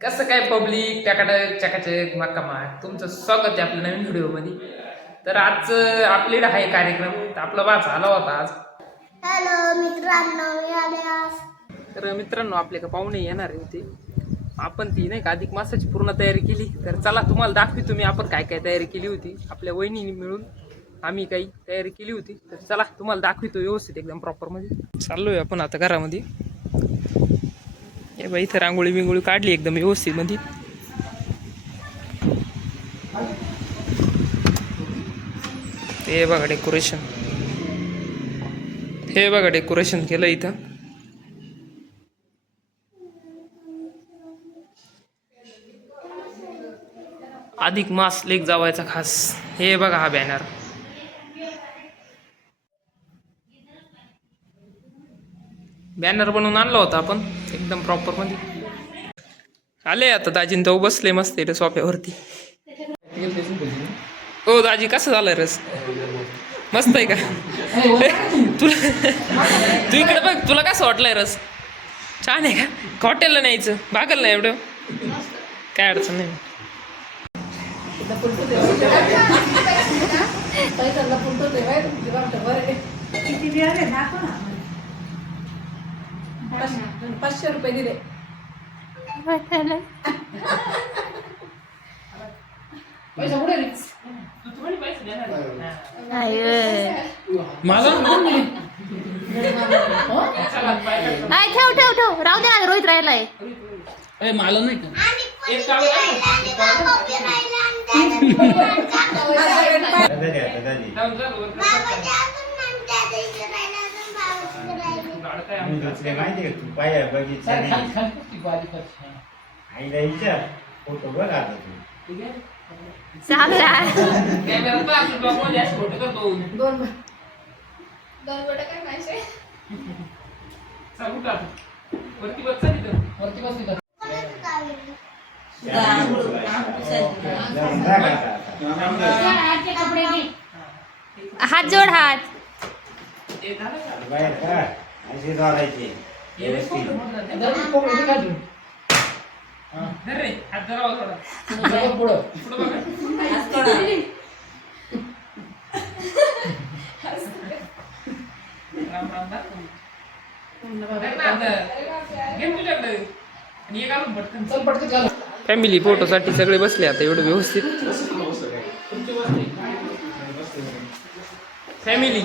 कसं काय पब्लिक टाकाटक चकाचक माकामाक तुमचं स्वागत आहे आपल्या नवीन व्हिडिओमध्ये. तर आज आपल्याकडे आहे कार्यक्रम. तर आपला वाच आला होता आज. हॅलो मित्रांनो, मी आले आज. तर मित्रांनो, आपले का पाहुणे येणार होते. आपण ती नाही का अधिक मासाची पूर्ण तयारी केली. तर चला तुम्हाला दाखवी तुम्ही आपण काय काय तयारी केली होती. आपल्या वहिनीने मिळून आम्ही काही तयारी केली होती. तर चला तुम्हाला दाखवितो व्यवस्थित एकदम प्रॉपरमध्ये. चाललोय आपण आता घरामध्ये. हे बाई इथं रांगोळी बिंगोळी काढली एकदम व्यवस्थित मध्ये. हे बघा डेकोरेशन, हे बघा डेकोरेशन केलं इथं. अधिक मास लेक जावायचा खास. हे बघा हा बॅनर. बॅनर बनवून आणला होता आपण एकदम प्रॉपर मध्ये. आले आता दाजीन तो बसले मस्त इथे सोफ्यावरती. हो दाजी, कसं झालं रस? मस्त आहे का? तुला तू इकडे बघ, तुला कसं वाटलंय रस? छान आहे का? हॉटेलला न्यायचं भागल ना एवढं, काय अडचण नाही. ₹500 दिले. पैसा कुठे रे? मला नाही, ठेव ठेव ठेव, राहू दे. रोहित राहिलाय. मला नाही का माहिती तू पाय बघितलं आईला फोटो बघ आता तू. हात जोड, हात. बाहेर का अशी जोडायची. फॅमिली फोटोसाठी सगळे बसले आता एवढं व्यवस्थित. फॅमिली